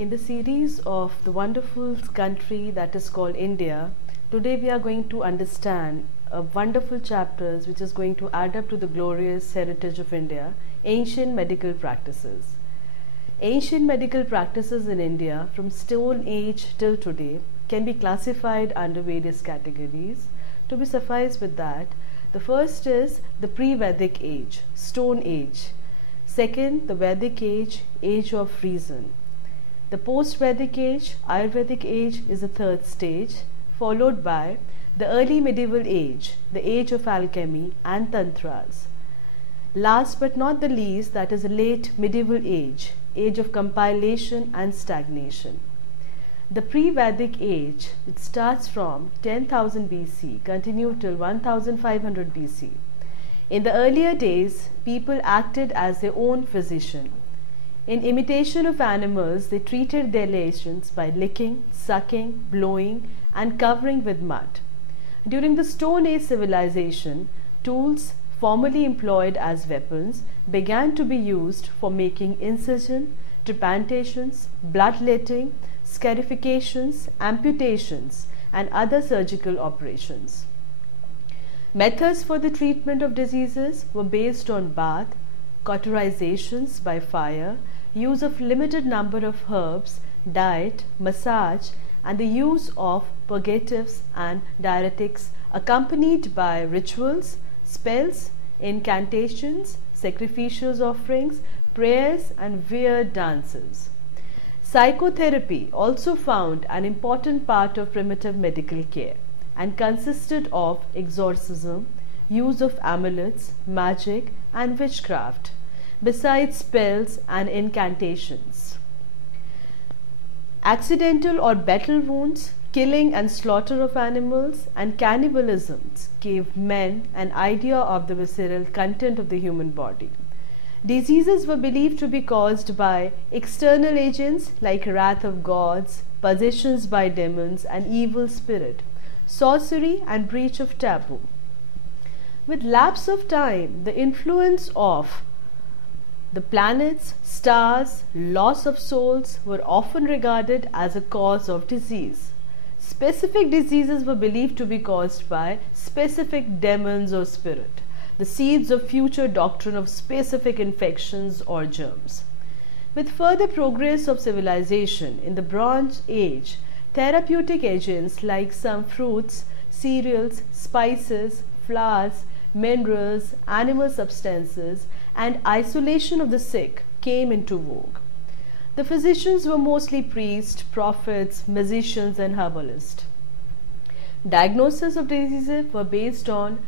In the series of the wonderful country that is called India, today we are going to understand a wonderful chapters which is going to add up to the glorious heritage of India, ancient medical practices. Ancient medical practices in India from Stone Age till today can be classified under various categories. To be suffice with that, the first is the pre-Vedic age, Stone Age. Second, the Vedic age, age of reason. The post-Vedic age, Ayurvedic age is the third stage, followed by the early medieval age, the age of alchemy and tantras. Last but not the least, that is the late medieval age, age of compilation and stagnation. The pre-Vedic age, it starts from 10,000 BC, continued till 1500 BC. In the earlier days, people acted as their own physician. In imitation of animals, they treated their lesions by licking, sucking, blowing, and covering with mud. During the Stone Age civilization, tools formerly employed as weapons began to be used for making incision, trepantations, bloodletting, scarifications, amputations, and other surgical operations. Methods for the treatment of diseases were based on bath, cauterizations by fire, use of limited number of herbs, diet, massage, and the use of purgatives and diuretics accompanied by rituals, spells, incantations, sacrificial offerings, prayers, and weird dances. Psychotherapy also found an important part of primitive medical care and consisted of exorcism, use of amulets, magic, and witchcraft, besides spells and incantations. Accidental or battle wounds, killing and slaughter of animals, and cannibalism gave men an idea of the visceral content of the human body. Diseases were believed to be caused by external agents like wrath of gods, possessions by demons, and evil spirit, sorcery, and breach of taboo. With lapse of time, the influence of the planets, stars, loss of souls were often regarded as a cause of disease. Specific diseases were believed to be caused by specific demons or spirit, the seeds of future doctrine of specific infections or germs. With further progress of civilization in the Bronze Age, therapeutic agents like some fruits, cereals, spices, flowers, minerals, animal substances, and isolation of the sick came into vogue. The physicians were mostly priests, prophets, musicians, and herbalists. Diagnoses of diseases were based on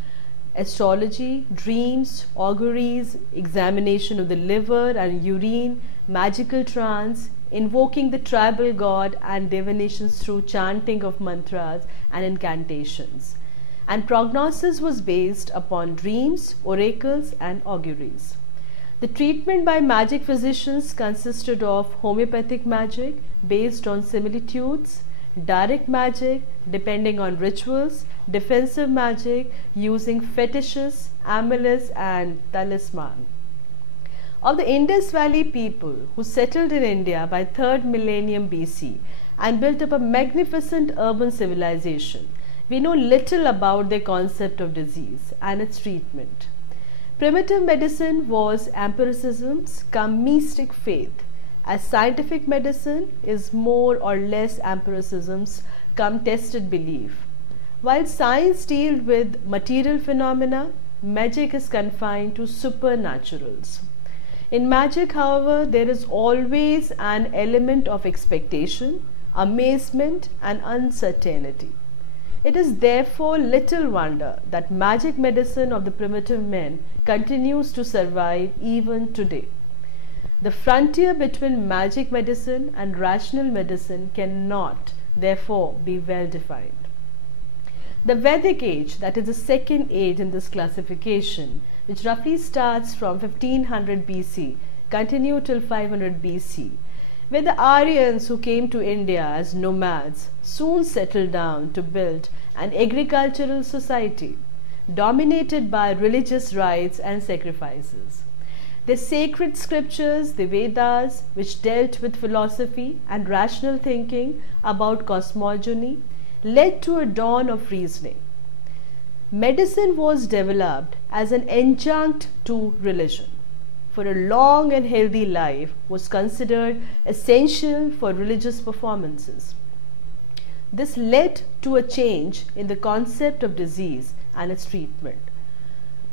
astrology, dreams, auguries, examination of the liver and urine, magical trance, invoking the tribal god, and divinations through chanting of mantras and incantations. And prognosis was based upon dreams, oracles, and auguries. The treatment by magic physicians consisted of homeopathic magic based on similitudes, direct magic depending on rituals, defensive magic using fetishes, amulets, and talisman. Of the Indus Valley people who settled in India by 3rd millennium BC and built up a magnificent urban civilization, we know little about their concept of disease and its treatment. Primitive medicine was empiricism's cum mystic faith, as scientific medicine is more or less empiricism's cum tested belief. While science deals with material phenomena, magic is confined to supernaturals. In magic, however, there is always an element of expectation, amazement, and uncertainty. It is therefore little wonder that magic medicine of the primitive men continues to survive even today. The frontier between magic medicine and rational medicine cannot, therefore, be well defined. The Vedic age, that is the second age in this classification, which roughly starts from 1500 BC, continued till 500 BC, where the Aryans who came to India as nomads soon settled down to build an agricultural society dominated by religious rites and sacrifices. The sacred scriptures, the Vedas, which dealt with philosophy and rational thinking about cosmogony, led to a dawn of reasoning. Medicine was developed as an adjunct to religion. For a long and healthy life was considered essential for religious performances. This led to a change in the concept of disease and its treatment.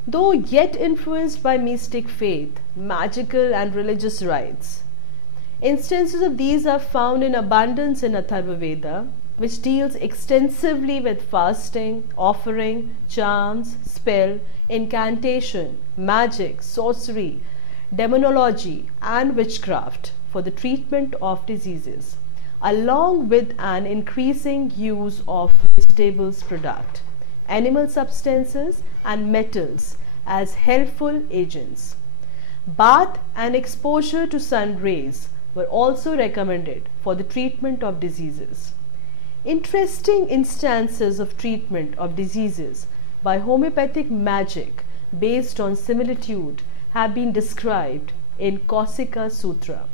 Though yet influenced by mystic faith, magical and religious rites. Instances of these are found in abundance in Atharva Veda, which deals extensively with fasting, offering, charms, spell, incantation, magic, sorcery, demonology and witchcraft for the treatment of diseases, along with an increasing use of vegetables product, animal substances and metals as helpful agents. Bath and exposure to sun rays were also recommended for the treatment of diseases. Interesting instances of treatment of diseases by homeopathic magic based on similitude have been described in Kausika Sutra.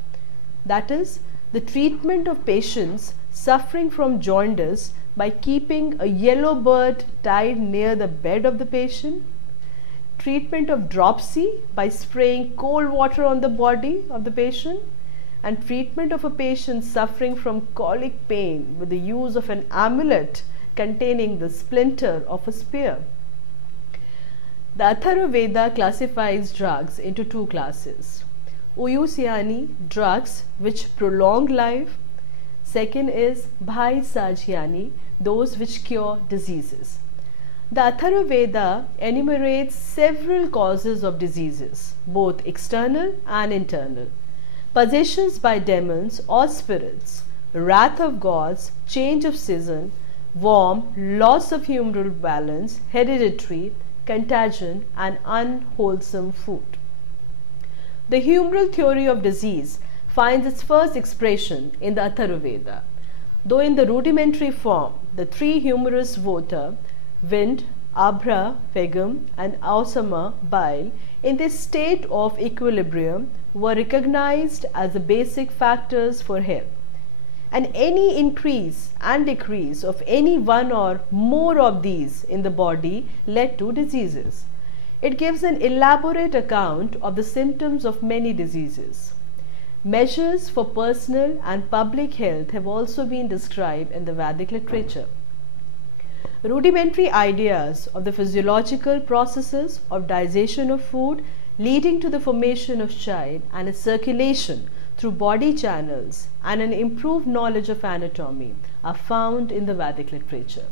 That is, the treatment of patients suffering from jaundice by keeping a yellow bird tied near the bed of the patient, treatment of dropsy by spraying cold water on the body of the patient, and treatment of a patient suffering from colic pain with the use of an amulet containing the splinter of a spear. The Atharva Veda classifies drugs into two classes. Uyusyani, drugs which prolong life. Second is Bhaisajyani, those which cure diseases. The Atharva Veda enumerates several causes of diseases, both external and internal. Possessions by demons or spirits, wrath of gods, change of season, worm, loss of humoral balance, hereditary, contagion and unwholesome food. The humoral theory of disease finds its first expression in the Atharva Veda, though in the rudimentary form, the three humorous vata, wind, abhra, phlegm and ausama, bile, in this state of equilibrium were recognized as the basic factors for health. And any increase and decrease of any one or more of these in the body led to diseases. It gives an elaborate account of the symptoms of many diseases. Measures for personal and public health have also been described in the Vedic literature. Rudimentary ideas of the physiological processes of digestion of food leading to the formation of child and its circulation through body channels and an improved knowledge of anatomy are found in the Vedic literature.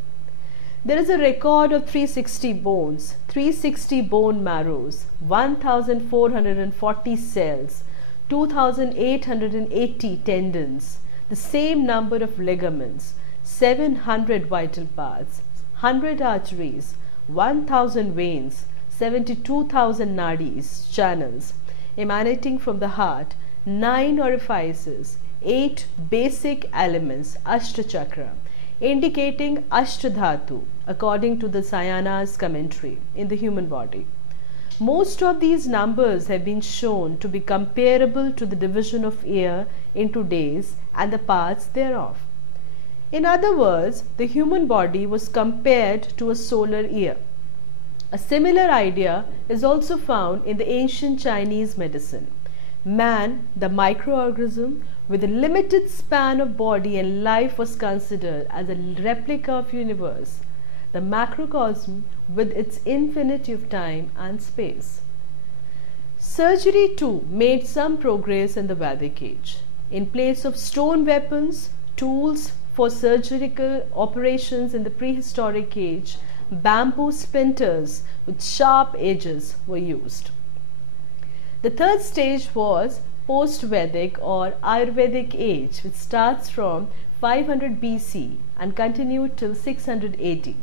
There is a record of 360 bones, 360 bone marrows, 1440 cells, 2880 tendons, the same number of ligaments, 700 vital parts, 100 arteries, 1000 veins, 72,000 nadis, channels emanating from the heart, 9 orifices, 8 basic elements, Ashtachakra, indicating Ashtadhatu according to the Sayana's commentary in the human body. Most of these numbers have been shown to be comparable to the division of year into days and the parts thereof. In other words, the human body was compared to a solar year. A similar idea is also found in the ancient Chinese medicine. Man, the microorganism with a limited span of body and life, was considered as a replica of universe, the macrocosm with its infinity of time and space. Surgery too made some progress in the Vedic age. In place of stone weapons, tools for surgical operations in the prehistoric age, bamboo splinters with sharp edges were used. The third stage was post-Vedic or Ayurvedic age, which starts from 500 BC and continued till 600 AD.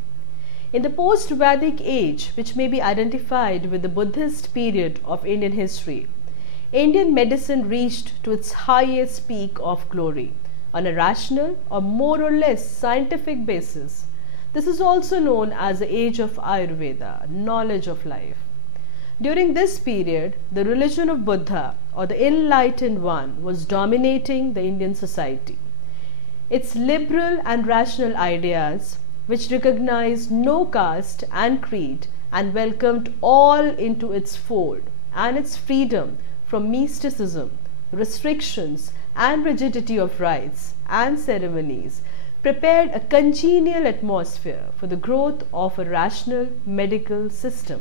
In the post-Vedic age, which may be identified with the Buddhist period of Indian history, Indian medicine reached to its highest peak of glory on a rational or more or less scientific basis. This is also known as the age of Ayurveda, knowledge of life. During this period, the religion of Buddha, or the enlightened one, was dominating the Indian society. Its liberal and rational ideas, which recognized no caste and creed and welcomed all into its fold, and its freedom from mysticism, restrictions, and rigidity of rites and ceremonies, prepared a congenial atmosphere for the growth of a rational medical system.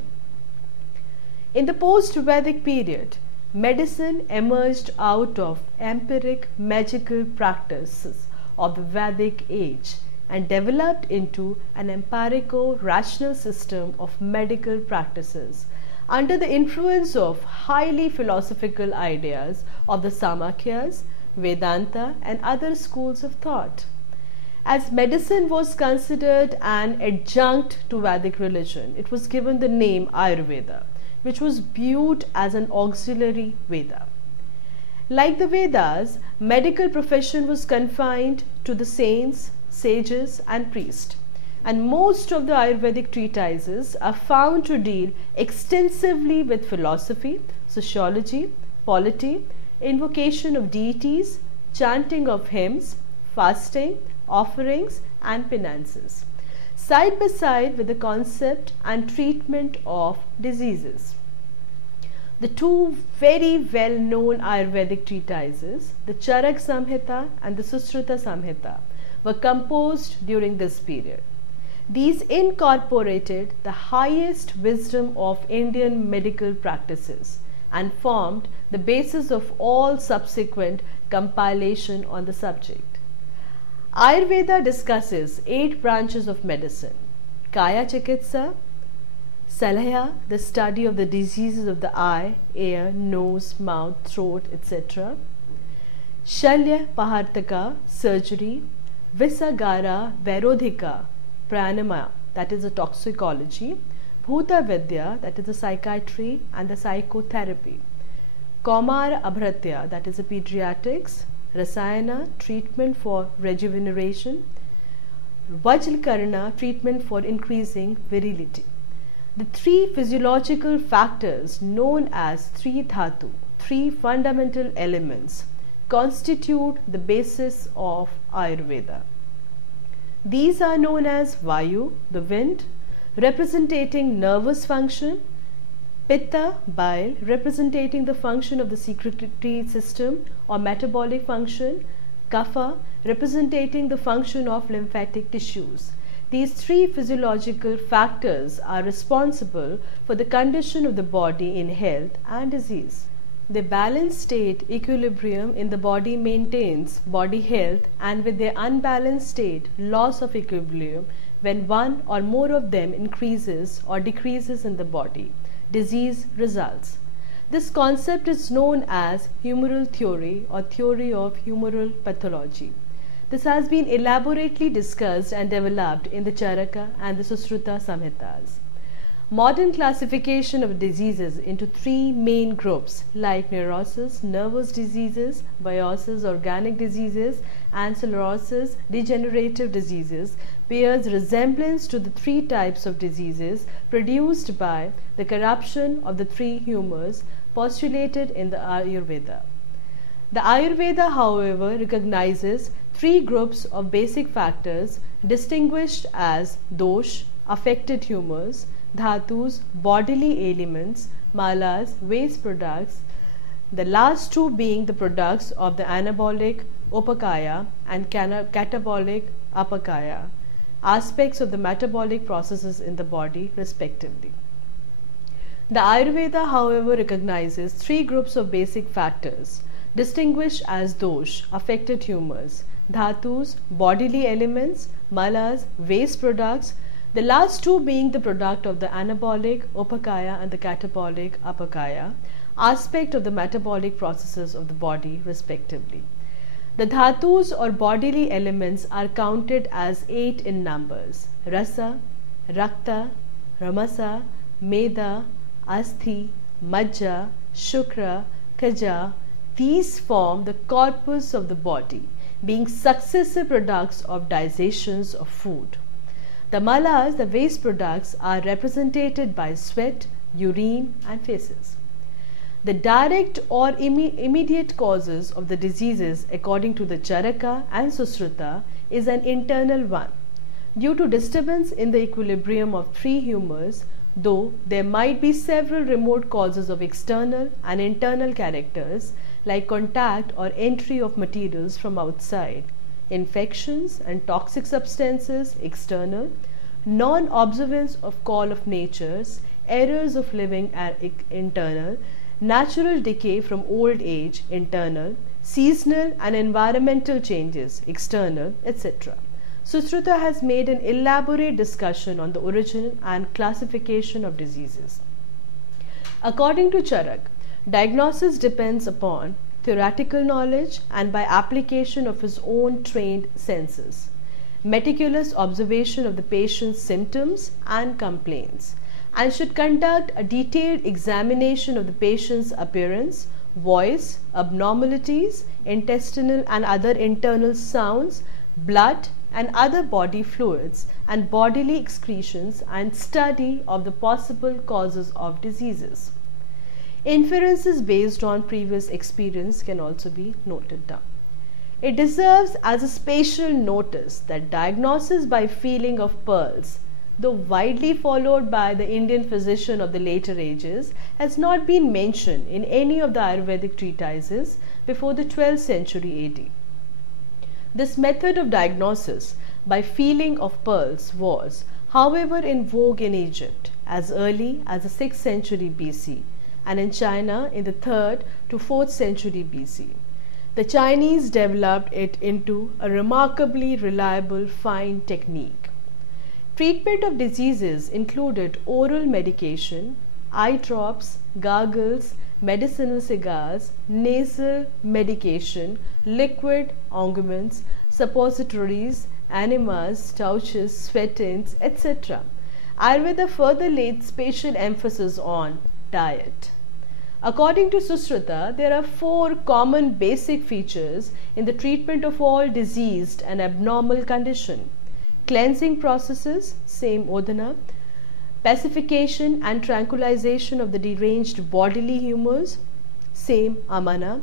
In the post-Vedic period, medicine emerged out of empiric magical practices of the Vedic age and developed into an empirico-rational system of medical practices under the influence of highly philosophical ideas of the Samakhyas, Vedanta, and other schools of thought. As medicine was considered an adjunct to Vedic religion, it was given the name Ayurveda, which was viewed as an auxiliary Veda. Like the Vedas, medical profession was confined to the saints, sages, and priests, and most of the Ayurvedic treatises are found to deal extensively with philosophy, sociology, polity, invocation of deities, chanting of hymns, fasting, offerings, and penances, side by side with the concept and treatment of diseases. The two very well-known Ayurvedic treatises, the Charak Samhita and the Sushruta Samhita, were composed during this period. These incorporated the highest wisdom of Indian medical practices and formed the basis of all subsequent compilation on the subject. Ayurveda discusses 8 branches of medicine: Kaya Chikitsa, Salaya, the study of the diseases of the eye, ear, nose, mouth, throat, etc. Shalya Pahartaka, surgery. Visagara Vairodhika, pranama, that is a toxicology. Bhuta Vidya, that is the psychiatry and the psychotherapy. Kaumar Abhratya, that is the pediatrics. Rasayana, treatment for rejuvenation. Vajlakarna, treatment for increasing virility. The 3 physiological factors known as 3 dhatu, 3 fundamental elements, constitute the basis of Ayurveda. These are known as Vayu, the wind, representing nervous function; Pitta, bile, representing the function of the secretory system or metabolic function; Kapha, representing the function of lymphatic tissues. These 3 physiological factors are responsible for the condition of the body in health and disease. The balanced state equilibrium in the body maintains body health, and with their unbalanced state loss of equilibrium when one or more of them increases or decreases in the body, disease results. This concept is known as humoral theory or theory of humoral pathology. This has been elaborately discussed and developed in the Charaka and the Sushruta Samhitas. Modern classification of diseases into 3 main groups like neurosis, nervous diseases; biosis, organic diseases; and sclerosis, degenerative diseases, bears resemblance to the 3 types of diseases produced by the corruption of the 3 humors postulated in the Ayurveda. The Ayurveda, however, recognizes 3 groups of basic factors distinguished as dosh, affected humors; dhatus, bodily ailments; malas, waste products, the last 2 being the products of the anabolic upakaya and catabolic apakaya, aspects of the metabolic processes in the body respectively. The Ayurveda, however, recognizes 3 groups of basic factors distinguished as dosh, affected humors; dhatus, bodily elements; malas, waste products, the last 2 being the product of the anabolic upakaya and the catabolic apakaya, aspect of the metabolic processes of the body respectively. The dhatus or bodily elements are counted as 8 in numbers: rasa, rakta, ramasa, meda, asthi, majja, shukra, kaja. These form the corpus of the body, being successive products of digestions of food. The malas, the waste products, are represented by sweat, urine, and feces. The direct or immediate causes of the diseases, according to the Charaka and Susruta, is an internal one. Due to disturbance in the equilibrium of three humors, though there might be several remote causes of external and internal characters, like contact or entry of materials from outside, infections and toxic substances external, non-observance of call of natures, errors of living are internal, natural decay from old age internal, seasonal and environmental changes external, etc. Susruta has made an elaborate discussion on the origin and classification of diseases. According to Charak, diagnosis depends upon theoretical knowledge and by application of his own trained senses, meticulous observation of the patient's symptoms and complaints, and should conduct a detailed examination of the patient's appearance, voice, abnormalities, intestinal and other internal sounds, blood and other body fluids and bodily excretions, and study of the possible causes of diseases. Inferences based on previous experience can also be noted down. It deserves as a special notice that diagnosis by feeling of pulse, though widely followed by the Indian physician of the later ages, has not been mentioned in any of the Ayurvedic treatises before the 12th century AD. This method of diagnosis by feeling of pulse was, however, in vogue in Egypt as early as the 6th century BC and in China in the 3rd to 4th century BC. The Chinese developed it into a remarkably reliable fine technique. Treatment of diseases included oral medication, eye drops, gargles, medicinal cigars, nasal medication, liquid ointments, suppositories, enemas, touches, sweatings, etc. Ayurveda further laid special emphasis on diet. According to Susruta, there are 4 common basic features in the treatment of all diseased and abnormal condition: cleansing processes, same Odhana, pacification and tranquilization of the deranged bodily humors, same Amana,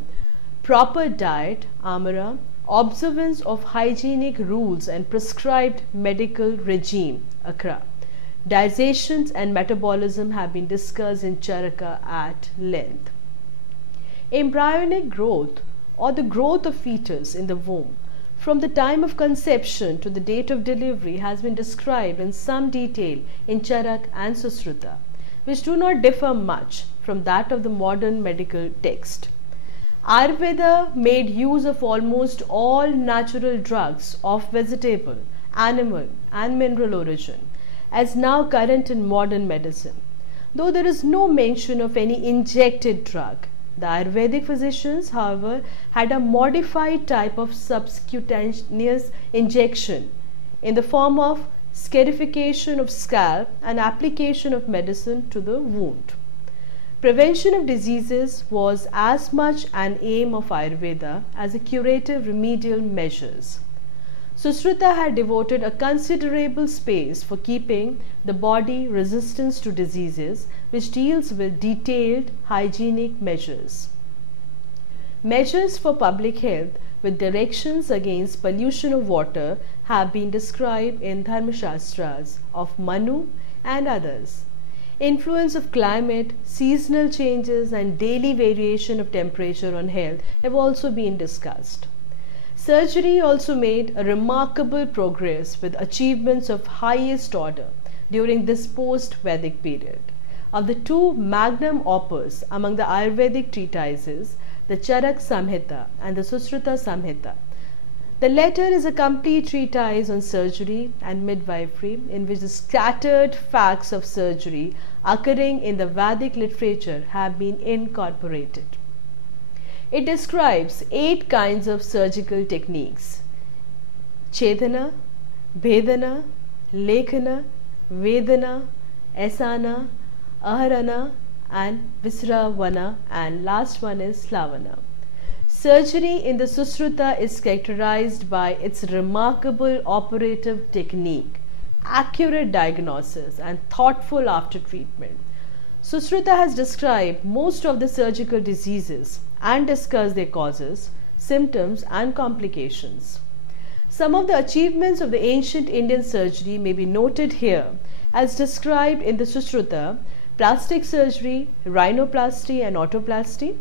proper diet, Amara, observance of hygienic rules and prescribed medical regime, Akra. Digestions and metabolism have been discussed in Charaka at length. Embryonic growth, or the growth of fetus in the womb, from the time of conception to the date of delivery, has been described in some detail in Charak and Susruta, which do not differ much from that of the modern medical text. Ayurveda made use of almost all natural drugs of vegetable, animal and mineral origin, as now current in modern medicine. Though there is no mention of any injected drug, the Ayurvedic physicians, however, had a modified type of subcutaneous injection in the form of scarification of scalp and application of medicine to the wound. Prevention of diseases was as much an aim of Ayurveda as a curative remedial measures. Susruta had devoted a considerable space for keeping the body resistant to diseases, which deals with detailed hygienic measures. Measures for public health with directions against pollution of water have been described in Dharmashastras of Manu and others. Influence of climate, seasonal changes and daily variation of temperature on health have also been discussed. Surgery also made a remarkable progress with achievements of highest order during this post-Vedic period. Of the 2 magnum opus among the Ayurvedic treatises, the Charak Samhita and the Susruta Samhita, the latter is a complete treatise on surgery and midwifery, in which the scattered facts of surgery occurring in the Vedic literature have been incorporated. It describes 8 kinds of surgical techniques: Chedana, Bhedana, Lekhana, Vedana, Asana, Aharana and Visravana, and last one is Slavana. Surgery in the Susruta is characterized by its remarkable operative technique, accurate diagnosis and thoughtful after treatment. Sushruta has described most of the surgical diseases and discussed their causes, symptoms, and complications. Some of the achievements of the ancient Indian surgery may be noted here as described in the Sushruta: plastic surgery, rhinoplasty and otoplasty,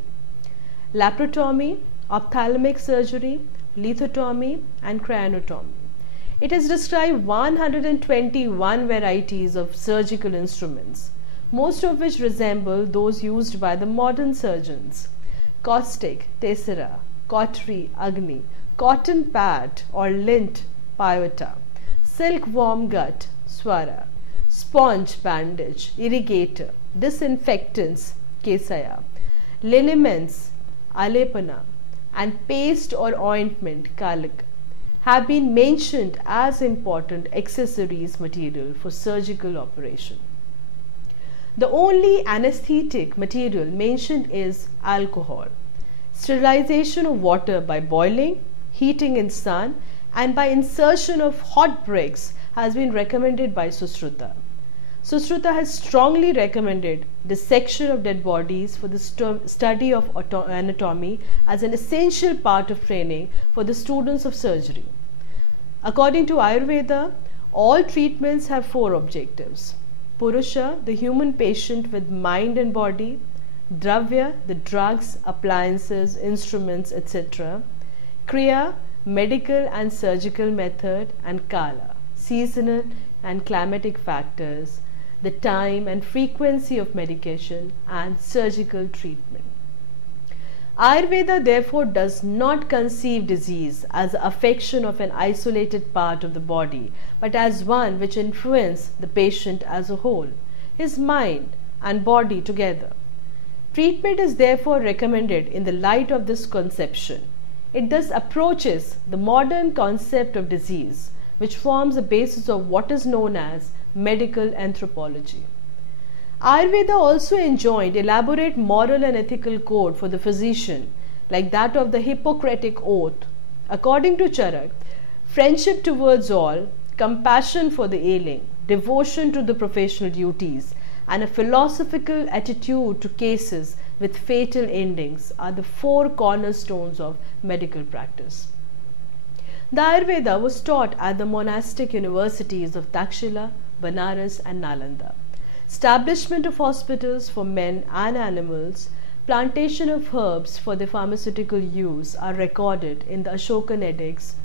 laparotomy, ophthalmic surgery, lithotomy, and craniotomy. It has described 121 varieties of surgical instruments, most of which resemble those used by the modern surgeons: caustic, tessera, cautery, agni, cotton pad or lint, pyota, silk worm gut, swara, sponge bandage, irrigator, disinfectants, kesaya, liniments, alepana, and paste or ointment, kalak, have been mentioned as important accessories material for surgical operation. The only anesthetic material mentioned is alcohol. Sterilization of water by boiling, heating in sun, and by insertion of hot bricks has been recommended by Sushruta. Sushruta has strongly recommended dissection of dead bodies for the study of anatomy as an essential part of training for the students of surgery. According to Ayurveda, all treatments have 4 objectives: Purusha, the human patient with mind and body; Dravya, the drugs, appliances, instruments, etc.; Kriya, medical and surgical method; and Kala, seasonal and climatic factors, the time and frequency of medication and surgical treatment. Ayurveda therefore does not conceive disease as the affection of an isolated part of the body, but as one which influences the patient as a whole, his mind and body together. Treatment is therefore recommended in the light of this conception. It thus approaches the modern concept of disease, which forms the basis of what is known as medical anthropology. Ayurveda also enjoined elaborate moral and ethical code for the physician, like that of the Hippocratic Oath. According to Charak, friendship towards all, compassion for the ailing, devotion to the professional duties, and a philosophical attitude to cases with fatal endings are the 4 cornerstones of medical practice. The Ayurveda was taught at the monastic universities of Takshila, Banaras, and Nalanda. Establishment of hospitals for men and animals, plantation of herbs for their pharmaceutical use are recorded in the Ashokan edicts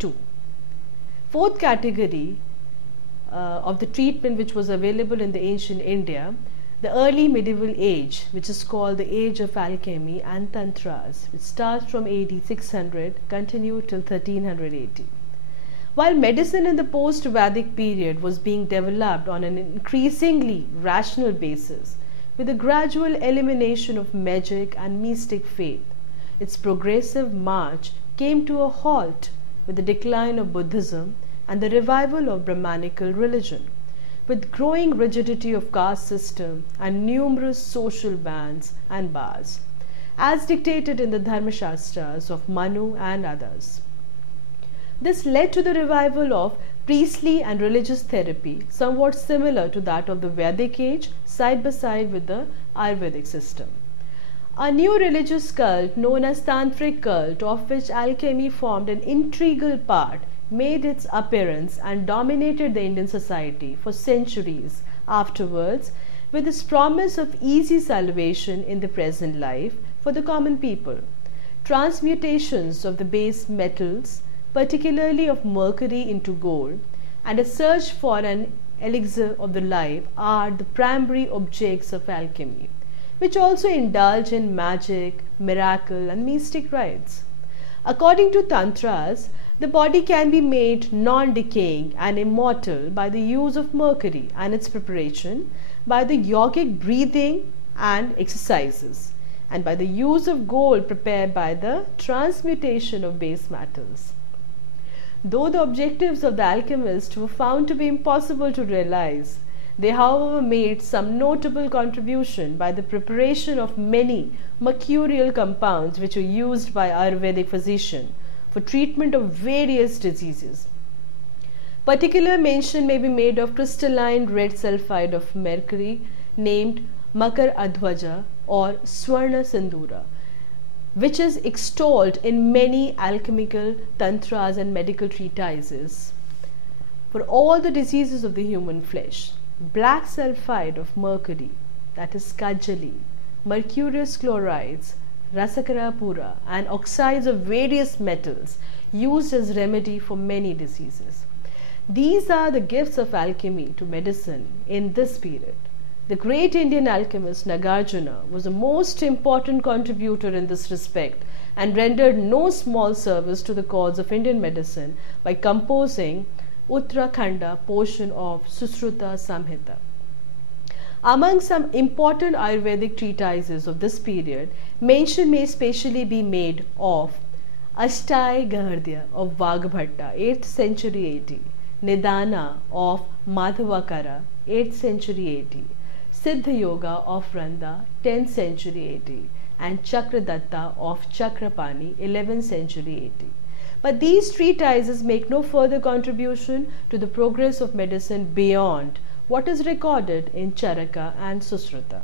too. 4th category of the treatment which was available in the ancient India, the early medieval age, which is called the age of alchemy and tantras, which starts from AD 600, continued till 1380. While medicine in the post-Vedic period was being developed on an increasingly rational basis, with a gradual elimination of magic and mystic faith, its progressive march came to a halt with the decline of Buddhism and the revival of Brahmanical religion, with growing rigidity of caste system and numerous social bans and bars, as dictated in the Dharmashastras of Manu and others. This led to the revival of priestly and religious therapy, somewhat similar to that of the Vedic age, side by side with the Ayurvedic system. A new religious cult known as Tantric cult, of which alchemy formed an integral part, made its appearance and dominated the Indian society for centuries afterwards, with its promise of easy salvation in the present life for the common people. Transmutations of the base metals, particularly of mercury into gold, and a search for an elixir of the life are the primary objects of alchemy, which also indulge in magic, miracle, and mystic rites. According to Tantras, the body can be made non-decaying and immortal by the use of mercury and its preparation, by the yogic breathing and exercises, and by the use of gold prepared by the transmutation of base metals. Though the objectives of the alchemist were found to be impossible to realize, they however made some notable contribution by the preparation of many mercurial compounds which were used by Ayurvedic physicians for treatment of various diseases. Particular mention may be made of crystalline red sulfide of mercury named Makar Adhwaja or Swarna Sindura, which is extolled in many alchemical tantras and medical treatises for all the diseases of the human flesh. Black sulfide of mercury, that is Kajali, mercurious chlorides, Rasakarapura, and oxides of various metals used as remedy for many diseases. These are the gifts of alchemy to medicine in this period. The great Indian alchemist Nagarjuna was the most important contributor in this respect and rendered no small service to the cause of Indian medicine by composing Uttarakhanda portion of Susruta Samhita. Among some important Ayurvedic treatises of this period, mention may especially be made of Ashtai Gahardya of Vagbhatta, 8th century AD, Nidana of Madhavakara, 8th century AD, Siddha Yoga of Randa, 10th century AD, and Chakradatta of Chakrapani, 11th century AD. But these treatises make no further contribution to the progress of medicine beyond what is recorded in Charaka and Susruta.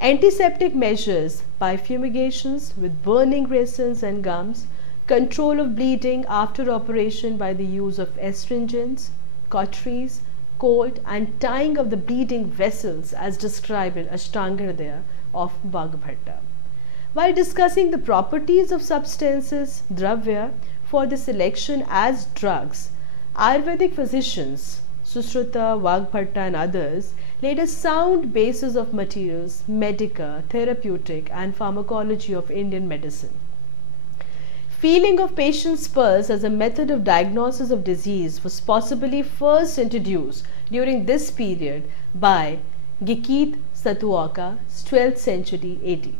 Antiseptic measures by fumigations with burning resins and gums, control of bleeding after operation by the use of astringents, cauteries, cold and tying of the bleeding vessels as described in Ashtanga of Vagbhatta. While discussing the properties of substances, dravya, for the selection as drugs, Ayurvedic physicians, Susruta, Vagbhatta and others, laid a sound basis of materials, medica, therapeutic and pharmacology of Indian medicine. Feeling of patient's pulse as a method of diagnosis of disease was possibly first introduced during this period by Gikit Satuoka, 12th century AD.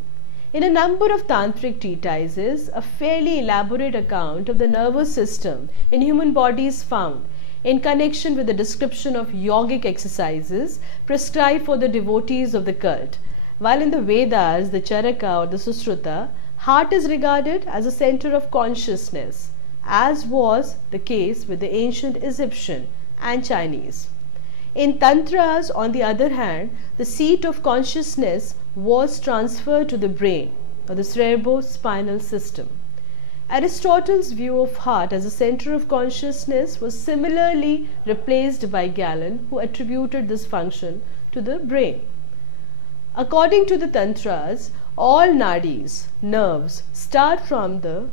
In a number of tantric treatises, a fairly elaborate account of the nervous system in human body is found in connection with the description of yogic exercises prescribed for the devotees of the cult, while in the Vedas, the Charaka or the Susruta, heart is regarded as a center of consciousness, as was the case with the ancient Egyptian and Chinese. In Tantras, on the other hand, the seat of consciousness was transferred to the brain or the cerebrospinal system. Aristotle's view of heart as a center of consciousness was similarly replaced by Galen, who attributed this function to the brain. According to the Tantras, all nadis, nerves, start from the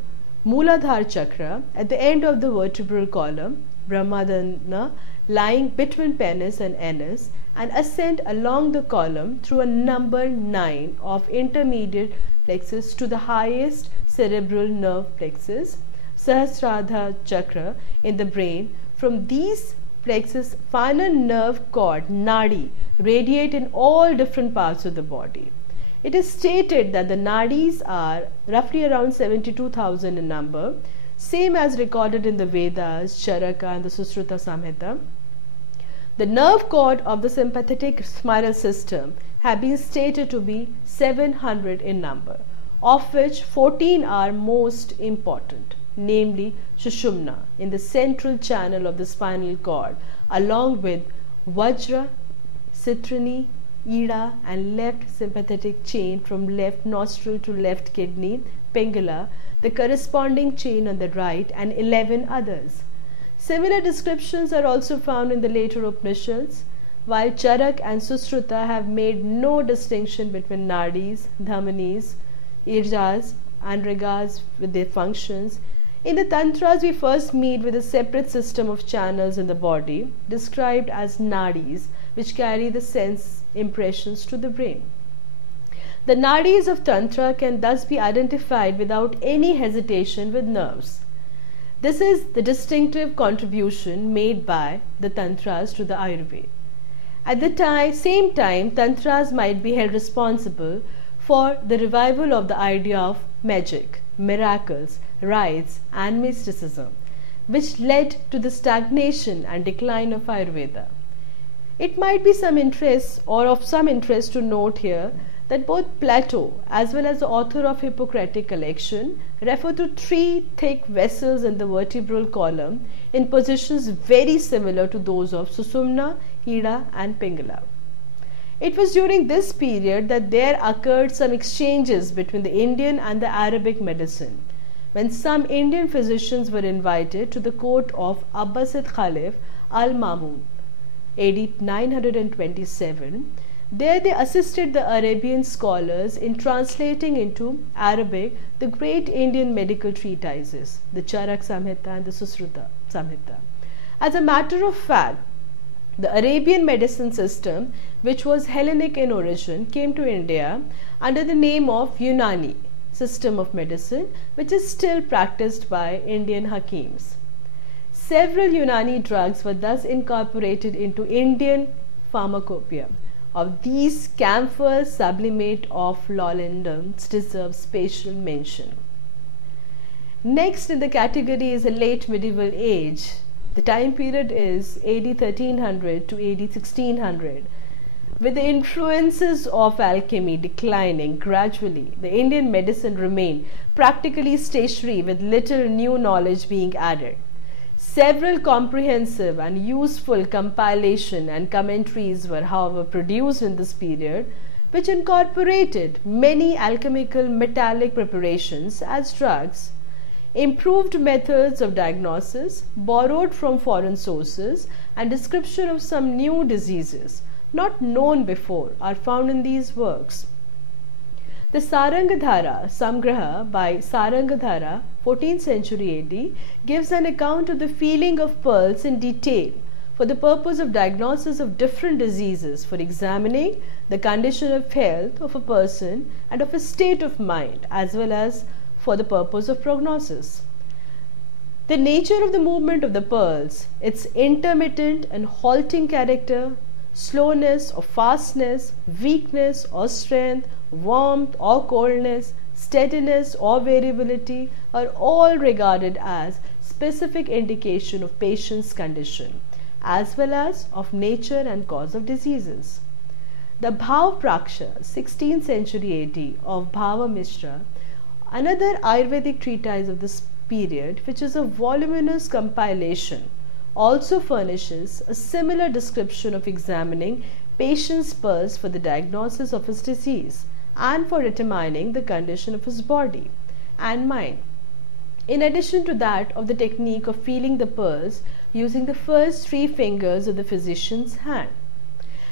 Mooladhara chakra at the end of the vertebral column, Brahmadana, lying between penis and anus, and ascend along the column through a number 9 of intermediate plexus to the highest cerebral nerve plexus, Sahasrara chakra in the brain. From these plexus, final nerve cord, nadi, radiate in all different parts of the body. It is stated that the nadis are roughly around 72,000 in number, same as recorded in the Vedas, Charaka and the Susruta Samhita. The nerve cord of the sympathetic spiral system have been stated to be 700 in number, of which 14 are most important, namely Sushumna in the central channel of the spinal cord, along with Vajra, Citrini, Ida and left sympathetic chain from left nostril to left kidney, Pingala, the corresponding chain on the right, and 11 others. Similar descriptions are also found in the later Upanishads, while Charak and Susruta have made no distinction between nadis, dhamanis, irjas and ragas with their functions. In the Tantras, we first meet with a separate system of channels in the body, described as nadis, which carry the sense impressions to the brain. The nadis of Tantra can thus be identified without any hesitation with nerves. This is the distinctive contribution made by the Tantras to the Ayurveda. At the same time, Tantras might be held responsible for the revival of the idea of magic, miracles, rites and mysticism, which led to the stagnation and decline of Ayurveda. It might be of some interest to note here that both Plato as well as the author of Hippocratic collection refer to 3 thick vessels in the vertebral column in positions very similar to those of Susumna, Ida and Pingala. It was during this period that there occurred some exchanges between the Indian and the Arabic medicine, when some Indian physicians were invited to the court of Abbasid Khalif al-Mamun, AD 927. There they assisted the Arabian scholars in translating into Arabic the great Indian medical treatises, the Charak Samhita and the Susruta Samhita. As a matter of fact, the Arabian medicine system, which was Hellenic in origin, came to India under the name of Unani system of medicine, which is still practiced by Indian Hakims. Several Unani drugs were thus incorporated into Indian pharmacopoeia. Of these, camphor sublimate of Lollandums deserves special mention. Next in the category is the late medieval age. The time period is AD 1300 to AD 1600. With the influences of alchemy declining gradually, the Indian medicine remained practically stationary with little new knowledge being added. Several comprehensive and useful compilation and commentaries were, however, produced in this period, which incorporated many alchemical metallic preparations as drugs, improved methods of diagnosis borrowed from foreign sources, and description of some new diseases not known before are found in these works. The Sarangadhara Samgraha by Sarangadhara, 14th century AD, gives an account of the feeling of pearls in detail for the purpose of diagnosis of different diseases, for examining the condition of health of a person and of his state of mind, as well as for the purpose of prognosis. The nature of the movement of the pearls, its intermittent and halting character, slowness or fastness, weakness or strength, warmth or coldness, steadiness or variability are all regarded as specific indication of patient's condition as well as of nature and cause of diseases. The Bhav Praksha, 16th century AD of Bhava Mishra, another Ayurvedic treatise of this period, which is a voluminous compilation, also furnishes a similar description of examining patient's pulse for the diagnosis of his disease and for determining the condition of his body and mind. In addition to that of the technique of feeling the pulse using the first 3 fingers of the physician's hand.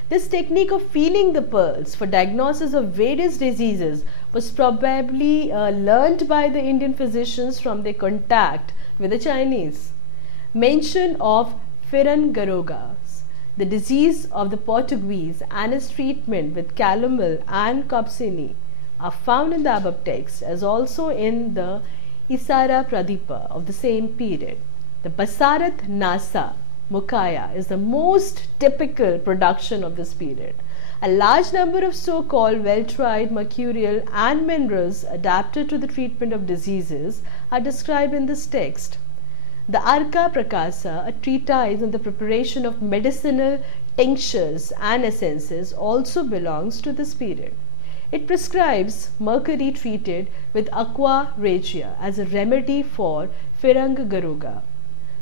This technique of feeling the pulse for diagnosis of various diseases was probably learnt by the Indian physicians from their contact with the Chinese. Mention of Firangarogas, the disease of the Portuguese, and its treatment with calomel and copsini are found in the above text as also in the Isara Pradipa of the same period. The Basarat Nasa Mukaya is the most typical production of this period. A large number of so-called well-tried mercurial and minerals adapted to the treatment of diseases are described in this text. The Arka Prakasa, a treatise on the preparation of medicinal tinctures and essences, also belongs to this period. It prescribes mercury treated with aqua regia as a remedy for Firangaroga.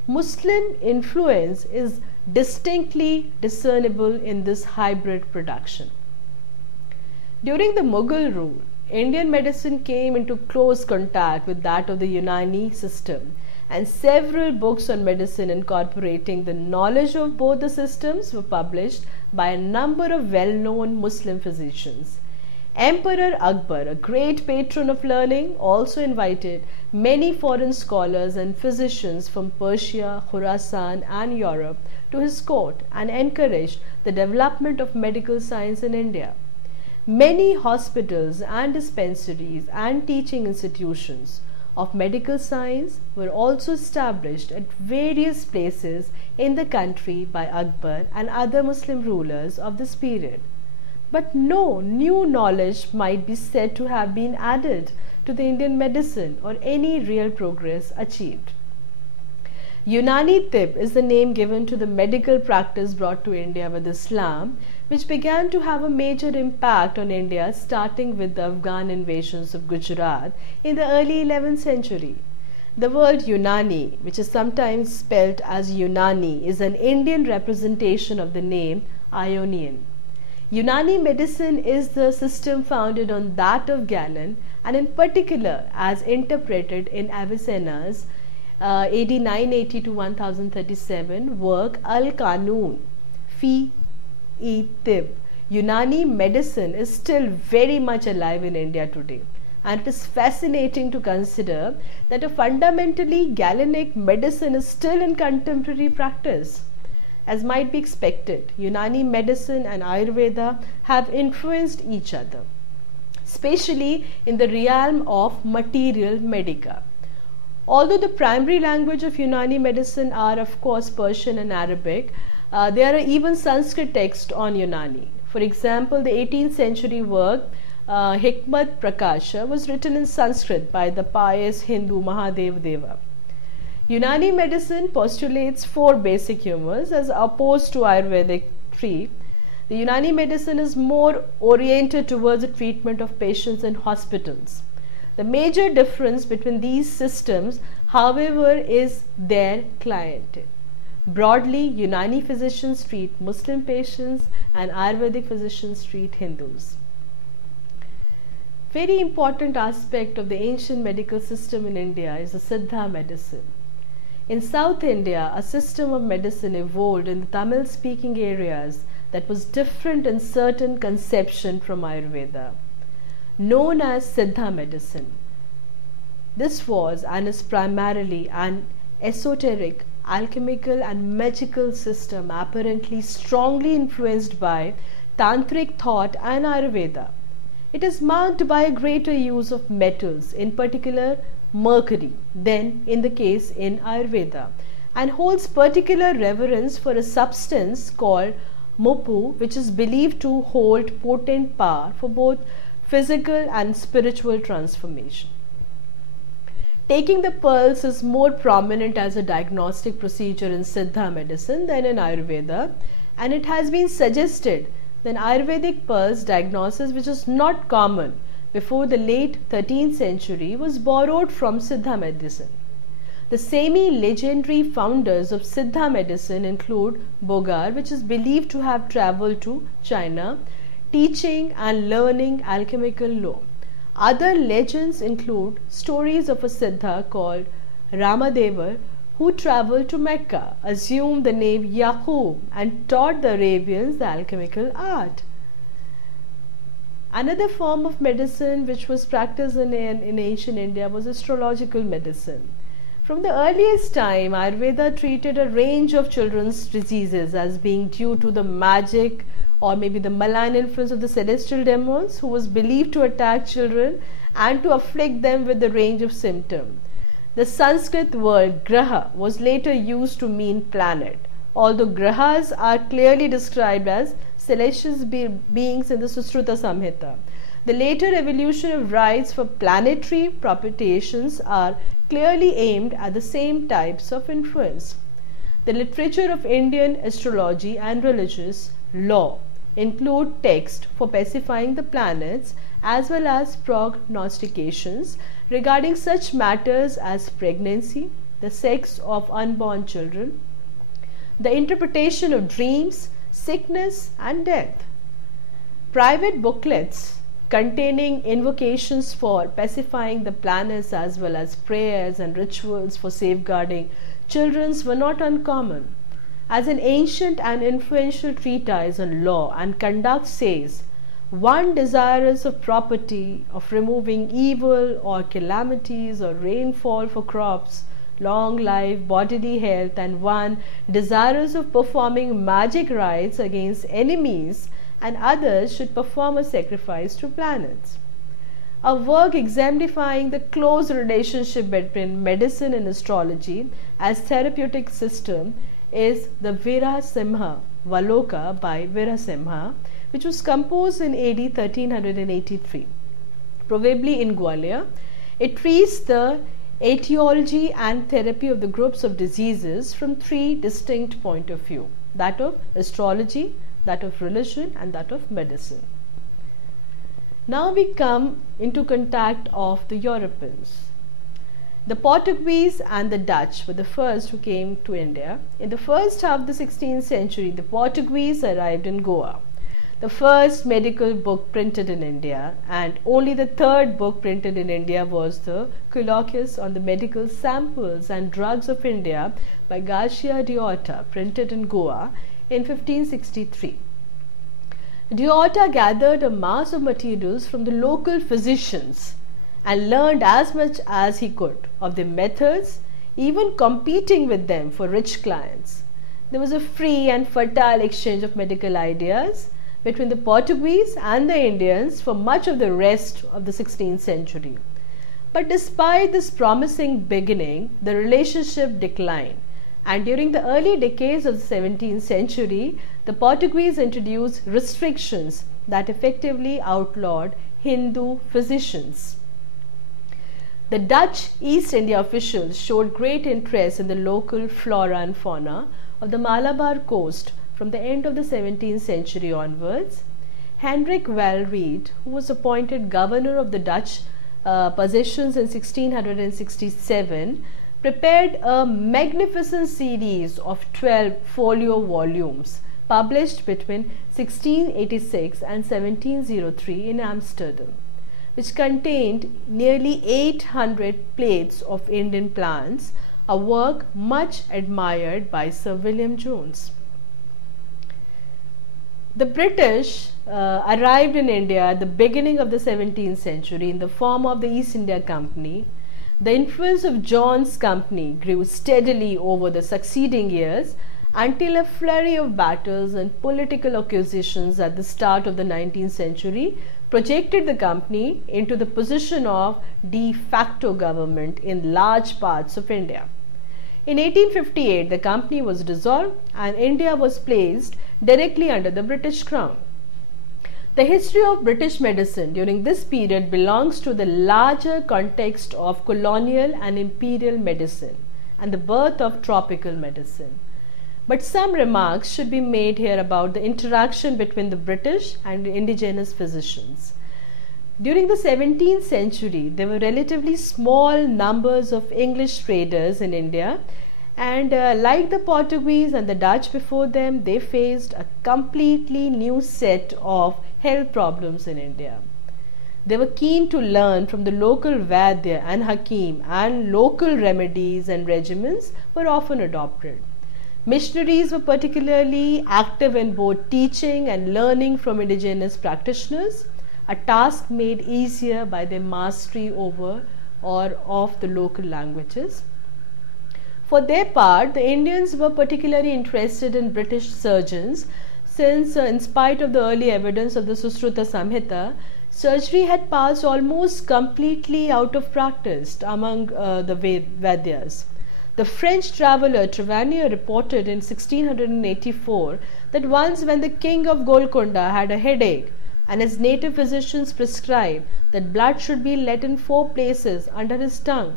Muslim influence is distinctly discernible in this hybrid production. During the Mughal rule, Indian medicine came into close contact with that of the Unani system, and several books on medicine incorporating the knowledge of both the systems were published by a number of well-known Muslim physicians. Emperor Akbar, a great patron of learning, also invited many foreign scholars and physicians from Persia, Khorasan and Europe to his court and encouraged the development of medical science in India. Many hospitals and dispensaries and teaching institutions of medical science were also established at various places in the country by Akbar and other Muslim rulers of this period. But no new knowledge might be said to have been added to the Indian medicine or any real progress achieved. Unani Tib is the name given to the medical practice brought to India with Islam, which began to have a major impact on India starting with the Afghan invasions of Gujarat in the early 11th century. The word Unani, which is sometimes spelt as Unani, is an Indian representation of the name Ionian. Unani medicine is the system founded on that of Galen, and in particular as interpreted in Avicenna's AD 980 to 1037 work Al-Qanun fi Tib. Unani medicine is still very much alive in India today, and it is fascinating to consider that a fundamentally Galenic medicine is still in contemporary practice. As might be expected, Unani medicine and Ayurveda have influenced each other, especially in the realm of material medica. Although the primary language of Unani medicine are of course Persian and Arabic, there are even Sanskrit texts on Unani. For example, the 18th century work Hikmat Prakasha was written in Sanskrit by the pious Hindu Mahadev Deva. Unani medicine postulates 4 basic humors as opposed to Ayurvedic 3. The Unani medicine is more oriented towards the treatment of patients in hospitals. The major difference between these systems, however, is their clientele. Broadly, Unani physicians treat Muslim patients and Ayurvedic physicians treat Hindus. Very important aspect of the ancient medical system in India is the Siddha medicine. In South India, a system of medicine evolved in the Tamil-speaking areas that was different in certain conception from Ayurveda, known as Siddha medicine. This was and is primarily an esoteric, alchemical and magical system apparently strongly influenced by Tantric thought and Ayurveda. It is marked by a greater use of metals, in particular mercury, than in the case in Ayurveda, and holds particular reverence for a substance called Muppu, which is believed to hold potent power for both physical and spiritual transformation. Taking the pulse is more prominent as a diagnostic procedure in Siddha medicine than in Ayurveda, and it has been suggested that Ayurvedic pulse diagnosis, which is not common before the late 13th century, was borrowed from Siddha medicine. The semi-legendary founders of Siddha medicine include Bogar, which is believed to have travelled to China, teaching and learning alchemical law. Other legends include stories of a Siddha called Ramadeva who travelled to Mecca, assumed the name Yaqub and taught the Arabians the alchemical art. Another form of medicine which was practiced in ancient India was astrological medicine. From the earliest time, Ayurveda treated a range of children's diseases as being due to the magic or maybe the malign influence of the celestial demons who was believed to attack children and to afflict them with a range of symptoms. The Sanskrit word graha was later used to mean planet, although grahas are clearly described as celestial beings in the Sushruta Samhita. The later evolution of rites for planetary propitiations are clearly aimed at the same types of influence. The literature of Indian astrology and religious law include texts for specifying the planets as well as prognostications regarding such matters as pregnancy, the sex of unborn children, the interpretation of dreams, sickness and death. Private booklets containing invocations for pacifying the planets as well as prayers and rituals for safeguarding children were not uncommon. As an ancient and influential treatise on law and conduct says, one desirous of property, of removing evil or calamities or rainfall for crops, long life, bodily health, and one desirous of performing magic rites against enemies, and others should perform a sacrifice to planets. A work exemplifying the close relationship between medicine and astrology as therapeutic system is the Virasimha Valoka by Virasimha, which was composed in AD 1383, probably in Gwalior. It treats the etiology and therapy of the groups of diseases from 3 distinct points of view: that of astrology, that of religion, and that of medicine. Now we come into contact of the Europeans. The Portuguese and the Dutch were the first who came to India. In the first half of the 16th century, the Portuguese arrived in Goa. the first medical book printed in India, and only the third book printed in India was the Colloquies on the Medical Samples and Drugs of India by Garcia de Orta, printed in Goa in 1563. De Orta gathered a mass of materials from the local physicians and learned as much as he could of their methods, even competing with them for rich clients. There was a free and fertile exchange of medical ideas between the Portuguese and the Indians for much of the rest of the 16th century. But despite this promising beginning, the relationship declined, and during the early decades of the 17th century, the Portuguese introduced restrictions that effectively outlawed Hindu physicians. The Dutch East India officials showed great interest in the local flora and fauna of the Malabar coast from the end of the 17th century onwards. Hendrik Walreed, who was appointed governor of the Dutch possessions in 1667, prepared a magnificent series of 12 folio volumes published between 1686 and 1703 in Amsterdam, which contained nearly 800 plates of Indian plants, a work much admired by Sir William Jones. The British arrived in India at the beginning of the 17th century in the form of the East India Company. The influence of John's company grew steadily over the succeeding years until a flurry of battles and political accusations at the start of the 19th century projected the company into the position of de facto government in large parts of India. In 1858, the company was dissolved and India was placed directly under the British Crown. The history of British medicine during this period belongs to the larger context of colonial and imperial medicine and the birth of tropical medicine. But some remarks should be made here about the interaction between the British and the indigenous physicians. During the 17th century, there were relatively small numbers of English traders in India, and like the Portuguese and the Dutch before them, they faced a completely new set of health problems in India. They were keen to learn from the local Vaidya and Hakim, and local remedies and regimens were often adopted. Missionaries were particularly active in both teaching and learning from indigenous practitioners, a task made easier by their mastery over or of the local languages. For their part, the Indians were particularly interested in British surgeons, since in spite of the early evidence of the Sushruta Samhita, surgery had passed almost completely out of practice among the Vaidyas. The French traveller Trevanier reported in 1684 that once when the king of Golconda had a headache, and his native physicians prescribed that blood should be let in 4 places under his tongue,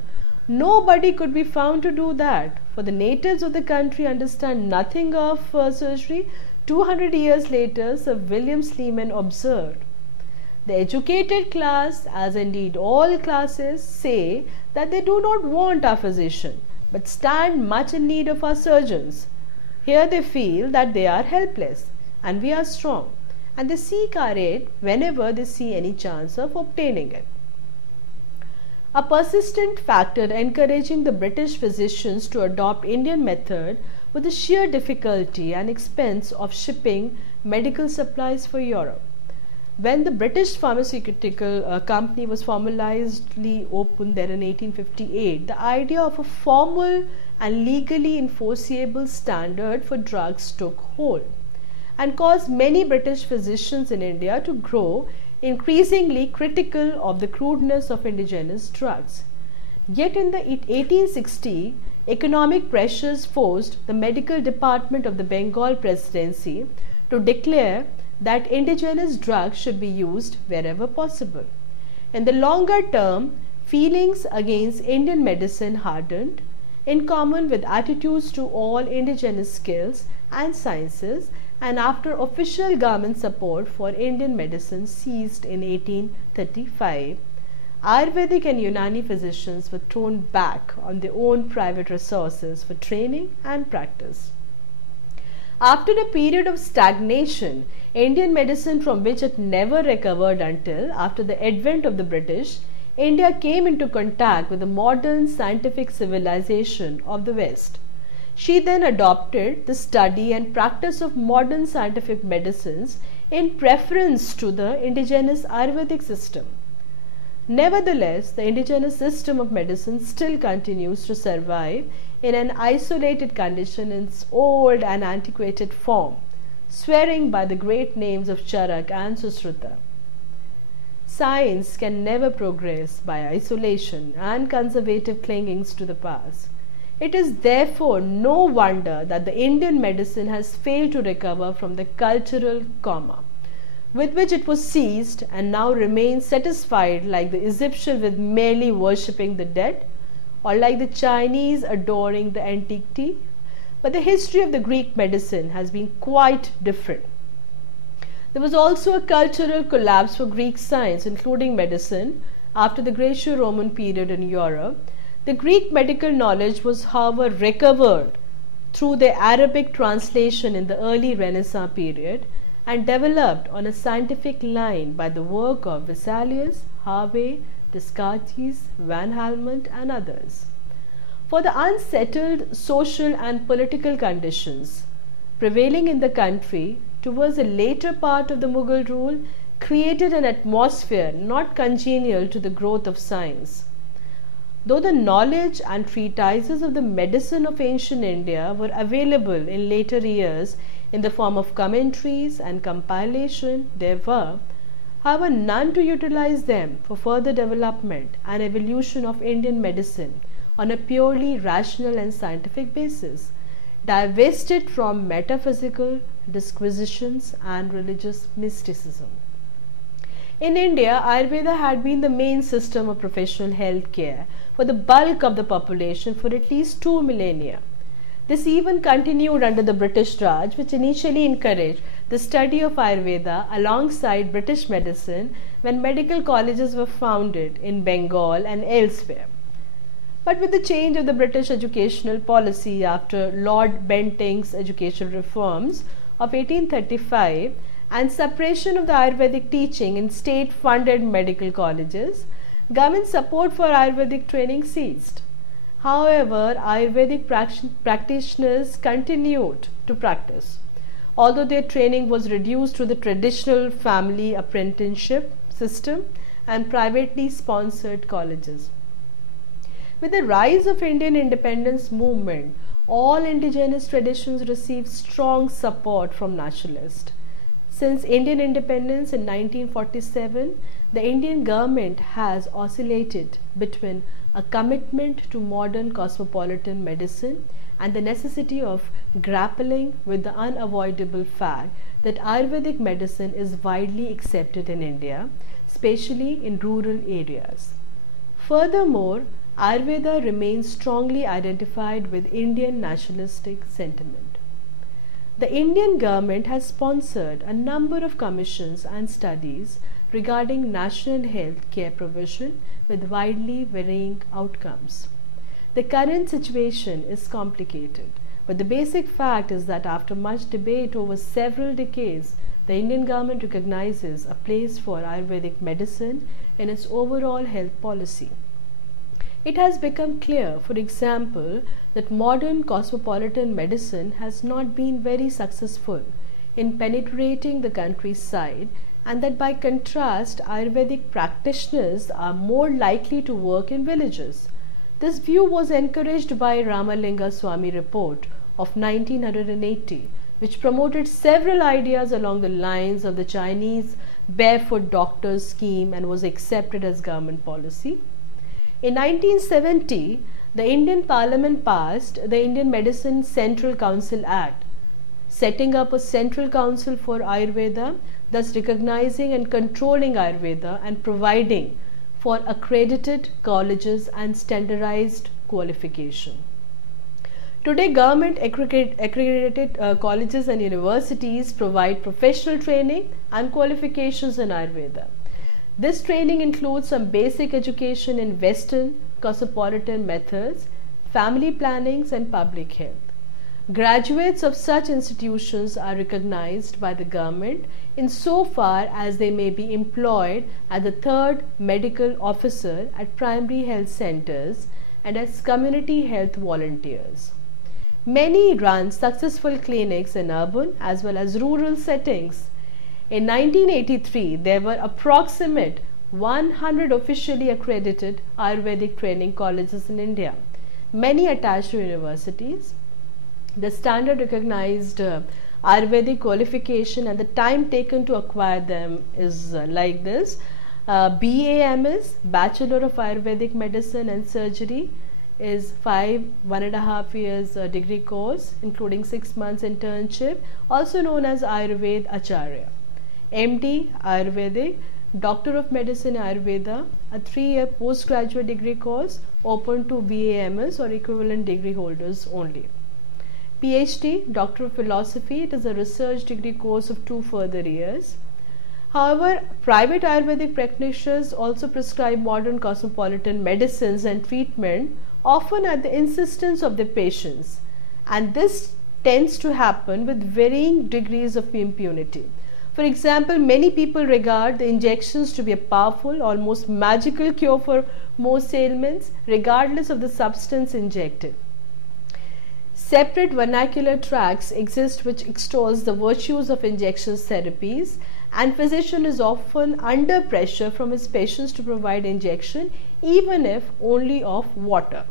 nobody could be found to do that, for the natives of the country understand nothing of surgery. 200 years later, Sir William Sleeman observed, "The educated class, as indeed all classes, say that they do not want our physician, but stand much in need of our surgeons. Here they feel that they are helpless, and we are strong, and they seek our aid whenever they see any chance of obtaining it." A persistent factor encouraging the British physicians to adopt Indian method was the sheer difficulty and expense of shipping medical supplies for Europe. When the British Pharmaceutical Company was formally opened there in 1858, the idea of a formal and legally enforceable standard for drugs took hold and caused many British physicians in India to grow increasingly critical of the crudeness of indigenous drugs. Yet in the 1860, economic pressures forced the medical department of the Bengal Presidency to declare that indigenous drugs should be used wherever possible. In the longer term, feelings against Indian medicine hardened, in common with attitudes to all indigenous skills and sciences, and after official government support for Indian medicine ceased in 1835, Ayurvedic and Unani physicians were thrown back on their own private resources for training and practice. After a period of stagnation, Indian medicine, from which it never recovered until after the advent of the British, India came into contact with the modern scientific civilization of the West. She then adopted the study and practice of modern scientific medicines in preference to the indigenous Ayurvedic system. Nevertheless, the indigenous system of medicine still continues to survive in an isolated condition in its old and antiquated form, swearing by the great names of Charak and Susruta. Science can never progress by isolation and conservative clingings to the past. It is therefore no wonder that the Indian medicine has failed to recover from the cultural coma with which it was seized and now remains satisfied, like the Egyptian with merely worshipping the dead, or like the Chinese adoring the antiquity. But the history of the Greek medicine has been quite different. There was also a cultural collapse for Greek science, including medicine, after the Greco-Roman period in Europe. The Greek medical knowledge was, however, recovered through the Arabic translation in the early Renaissance period and developed on a scientific line by the work of Vesalius, Harvey, Descartes, Van Helmont, and others. For the unsettled social and political conditions prevailing in the country towards the later part of the Mughal rule created an atmosphere not congenial to the growth of science. Though the knowledge and treatises of the medicine of ancient India were available in later years in the form of commentaries and compilation, there were, however, none to utilize them for further development and evolution of Indian medicine on a purely rational and scientific basis, divested from metaphysical disquisitions and religious mysticism. In India, Ayurveda had been the main system of professional health care for the bulk of the population for at least 2 millennia. This even continued under the British Raj, which initially encouraged the study of Ayurveda alongside British medicine when medical colleges were founded in Bengal and elsewhere. But with the change of the British educational policy after Lord Bentinck's educational reforms of 1835 and separation of the Ayurvedic teaching in state-funded medical colleges, government support for Ayurvedic training ceased. However, Ayurvedic practitioners continued to practice, although their training was reduced to the traditional family apprenticeship system and privately sponsored colleges. With the rise of Indian independence movement, all indigenous traditions received strong support from nationalists. Since Indian independence in 1947, the Indian government has oscillated between a commitment to modern cosmopolitan medicine and the necessity of grappling with the unavoidable fact that Ayurvedic medicine is widely accepted in India, especially in rural areas. Furthermore, Ayurveda remains strongly identified with Indian nationalistic sentiment. The Indian government has sponsored a number of commissions and studies regarding national health care provision with widely varying outcomes. The current situation is complicated, but the basic fact is that after much debate over several decades, the Indian government recognizes a place for Ayurvedic medicine in its overall health policy. It has become clear, for example, that modern cosmopolitan medicine has not been very successful in penetrating the countryside, and that by contrast, Ayurvedic practitioners are more likely to work in villages. This view was encouraged by Ramalinga Swami report of 1980, which promoted several ideas along the lines of the Chinese barefoot doctors scheme and was accepted as government policy. In 1970, the Indian Parliament passed the Indian Medicine Central Council Act, setting up a Central Council for Ayurveda, thus recognizing and controlling Ayurveda and providing for accredited colleges and standardized qualification. Today, government accredited colleges and universities provide professional training and qualifications in Ayurveda. This training includes some basic education in Western cosmopolitan methods, family plannings, and public health. Graduates of such institutions are recognized by the government insofar as they may be employed as the third medical officer at primary health centers and as community health volunteers. Many run successful clinics in urban as well as rural settings. In 1983, there were approximate 100 officially accredited Ayurvedic training colleges in India, many attached to universities. The standard recognized Ayurvedic qualification and the time taken to acquire them is like this. BAMS, Bachelor of Ayurvedic Medicine and Surgery, is 1.5 years degree course including 6 months internship, also known as Ayurved Acharya. MD Ayurvedic, Doctor of Medicine Ayurveda, a 3-year postgraduate degree course open to BAMS or equivalent degree holders only. PhD, Doctor of Philosophy, it is a research degree course of 2 further years. However, private Ayurvedic practitioners also prescribe modern cosmopolitan medicines and treatment, often at the insistence of their patients, and this tends to happen with varying degrees of impunity. For example, many people regard the injections to be a powerful, almost magical cure for most ailments, regardless of the substance injected. Separate vernacular tracts exist which extols the virtues of injection therapies, and physician is often under pressure from his patients to provide injection, even if only of water.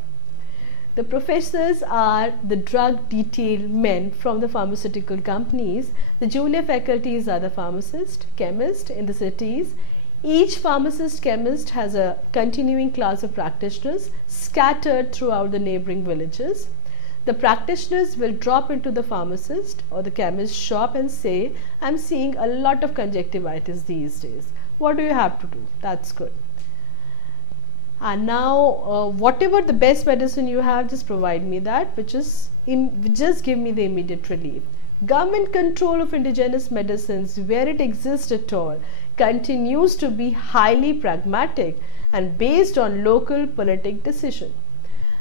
The professors are the drug detail men from the pharmaceutical companies. The junior faculties are the pharmacist, chemist in the cities. Each pharmacist chemist has a continuing class of practitioners scattered throughout the neighboring villages. The practitioners will drop into the pharmacist or the chemist shop and say, I'm seeing a lot of conjunctivitis these days. What do you have to do? That's good. And now whatever the best medicine you have, just provide me that, just give me the immediate relief. Government control of indigenous medicines, where it exists at all, continues to be highly pragmatic and based on local politic decision.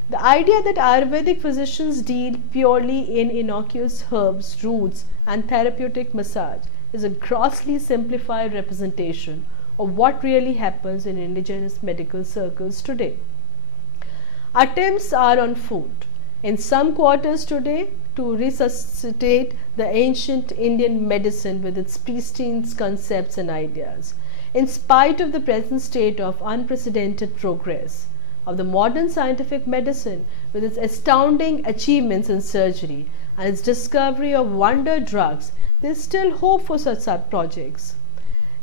The idea that Ayurvedic physicians deal purely in innocuous herbs, roots and therapeutic massage is a grossly simplified representation of what really happens in indigenous medical circles today. Attempts are on foot in some quarters today to resuscitate the ancient Indian medicine with its pristine concepts and ideas. In spite of the present state of unprecedented progress of the modern scientific medicine with its astounding achievements in surgery and its discovery of wonder drugs, there is still hope for such projects.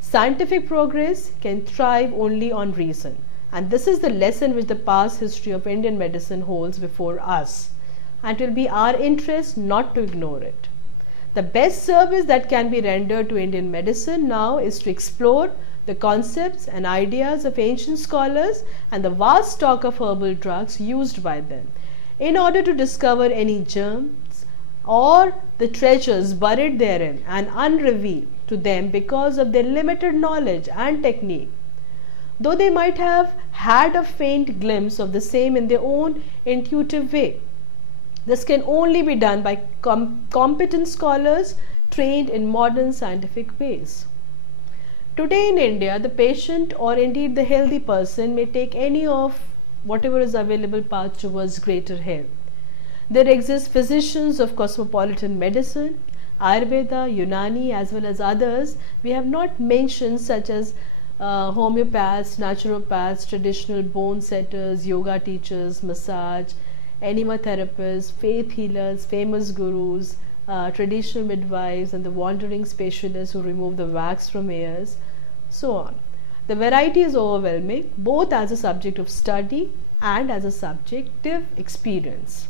Scientific progress can thrive only on reason, and this is the lesson which the past history of Indian medicine holds before us, and it will be our interest not to ignore it. The best service that can be rendered to Indian medicine now is to explore the concepts and ideas of ancient scholars and the vast stock of herbal drugs used by them, in order to discover any germs or the treasures buried therein and unrevealed to them because of their limited knowledge and technique. Though they might have had a faint glimpse of the same in their own intuitive way, this can only be done by competent scholars trained in modern scientific ways. Today in India, the patient or indeed the healthy person may take any of whatever is available path towards greater health. There exist physicians of cosmopolitan medicine, Ayurveda, Unani as well as others we have not mentioned, such as homeopaths, naturopaths, traditional bone setters, yoga teachers, massage, enema therapists, faith healers, famous gurus, traditional midwives and the wandering specialists who remove the wax from ears, so on. The variety is overwhelming, both as a subject of study and as a subjective experience.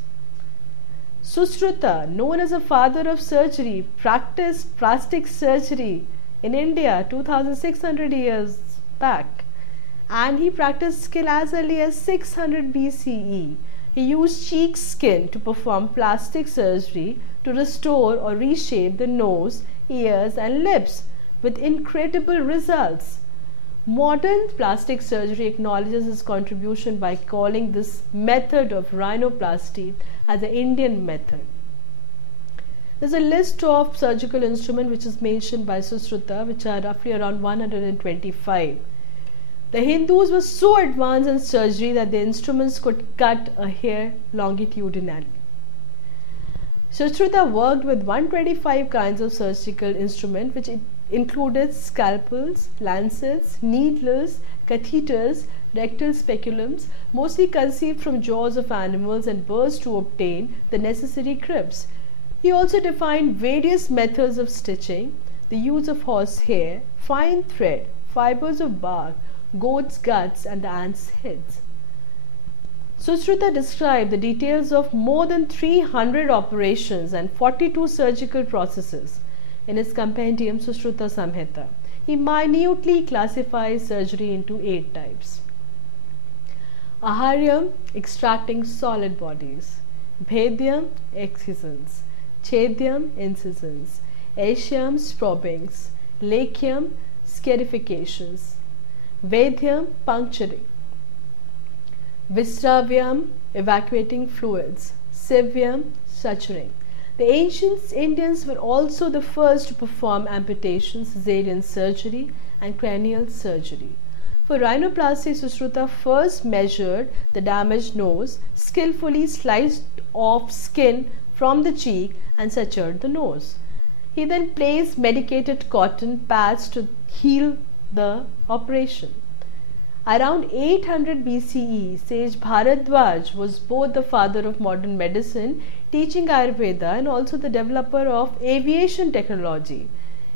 Sushruta, known as a father of surgery, practiced plastic surgery in India 2600 years back, and he practiced skill as early as 600 BCE. He used cheek skin to perform plastic surgery to restore or reshape the nose, ears and lips with incredible results. Modern plastic surgery acknowledges his contribution by calling this method of rhinoplasty as the Indian method. There's a list of surgical instruments which is mentioned by Sushruta, which are roughly around 125. The Hindus were so advanced in surgery that the instruments could cut a hair longitudinally. Sushruta worked with 125 kinds of surgical instruments, which included scalpels, lancets, needles, catheters, rectal speculums, mostly conceived from jaws of animals and burrs to obtain the necessary cribs. He also defined various methods of stitching, the use of horsehair, fine thread, fibers of bark, goat's guts, and the ants' heads. Sushruta described the details of more than 300 operations and 42 surgical processes in his compendium Sushruta Samhita. He minutely classifies surgery into 8 types. Aharyam, extracting solid bodies. Bhedyam, excisions. Chedyam, incisions. Ashyam, probings. Lakyam, scarifications. Vedhyam, puncturing. Visravyam, evacuating fluids. Sivyam, suturing. The ancient Indians were also the first to perform amputations, cesarean surgery, and cranial surgery. For rhinoplasty, Sushruta first measured the damaged nose, skillfully sliced off skin from the cheek, and sutured the nose. He then placed medicated cotton pads to heal the operation. Around 800 BCE, sage Bharadwaj was both the father of modern medicine, teaching Ayurveda, and also the developer of aviation technology.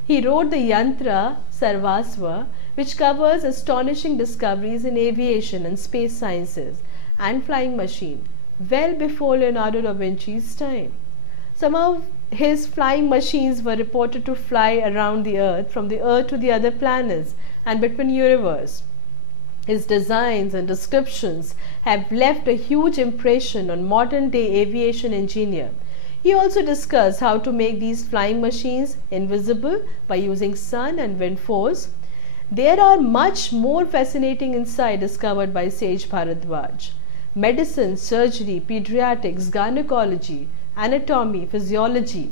He wrote the Yantra Sarvasva, which covers astonishing discoveries in aviation and space sciences and flying machine, well before Leonardo da Vinci's time. Some of his flying machines were reported to fly around the Earth, from the Earth to the other planets and between universes. His designs and descriptions have left a huge impression on modern-day aviation engineers. He also discussed how to make these flying machines invisible by using sun and wind force. There are much more fascinating insights discovered by Sage Bharadwaj. Medicine, surgery, pediatrics, gynecology, anatomy, physiology,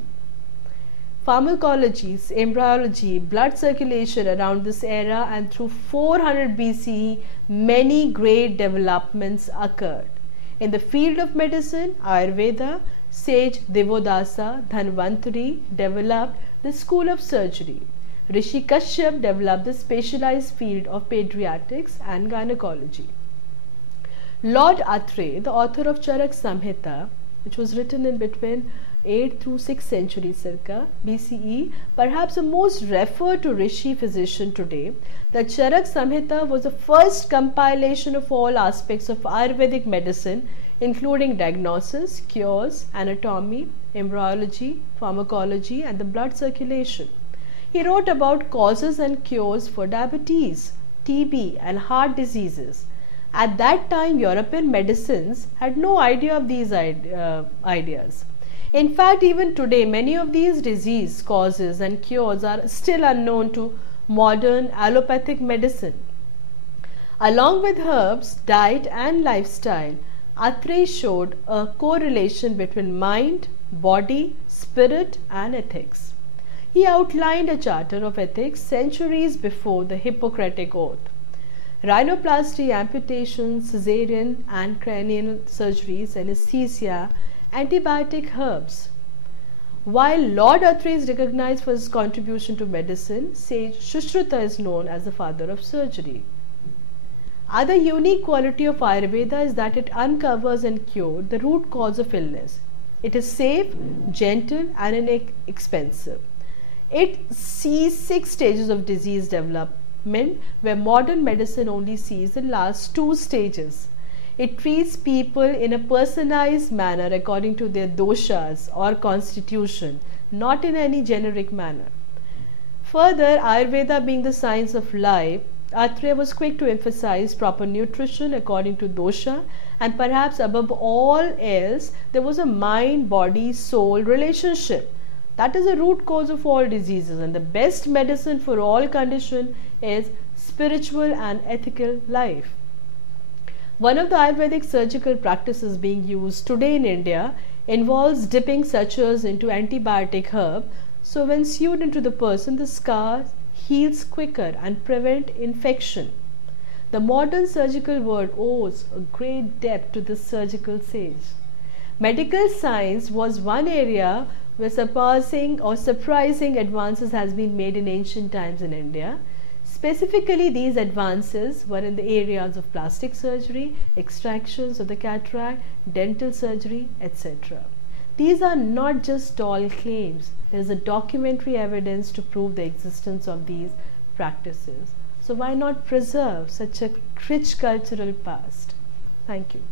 pharmacology, embryology, blood circulation around this era, and through 400 BCE, many great developments occurred. In the field of medicine, Ayurveda, sage Devodasa Dhanvantari developed the school of surgery. Rishi Kashyap developed the specialized field of pediatrics and gynecology. Lord Atre, the author of Charak Samhita, which was written in between 8th through 6th century circa BCE, perhaps the most referred to Rishi physician today, the Charak Samhita was the first compilation of all aspects of Ayurvedic medicine, including diagnosis, cures, anatomy, embryology, pharmacology, and the blood circulation. He wrote about causes and cures for diabetes, TB, and heart diseases. At that time, European medicines had no idea of these ideas. In fact, even today, many of these disease causes and cures are still unknown to modern allopathic medicine. Along with herbs, diet, and lifestyle, Atre showed a correlation between mind, body, spirit, and ethics. He outlined a charter of ethics centuries before the Hippocratic Oath. Rhinoplasty, amputation, cesarean and cranial surgeries, anesthesia, antibiotic, herbs. While Lord Atre is recognized for his contribution to medicine, sage Sushruta is known as the father of surgery. Other unique quality of Ayurveda is that it uncovers and cures the root cause of illness. It is safe, gentle, and inexpensive. It sees 6 stages of disease development, where modern medicine only sees the last 2 stages. It treats people in a personalized manner according to their doshas or constitution, not in any generic manner. Further, Ayurveda being the science of life, Atre was quick to emphasize proper nutrition according to dosha, and perhaps above all else, there was a mind-body-soul relationship. That is the root cause of all diseases, and the best medicine for all conditions is spiritual and ethical life. One of the Ayurvedic surgical practices being used today in India involves dipping sutures into antibiotic herb, so when sewed into the person, the scar heals quicker and prevent infection. The modern surgical world owes a great debt to this surgical sage. Medical science was one area where surprising advances has been made in ancient times in India. Specifically, these advances were in the areas of plastic surgery, extractions of the cataract, dental surgery, etc. These are not just tall claims. There is a documentary evidence to prove the existence of these practices. So why not preserve such a rich cultural past? Thank you.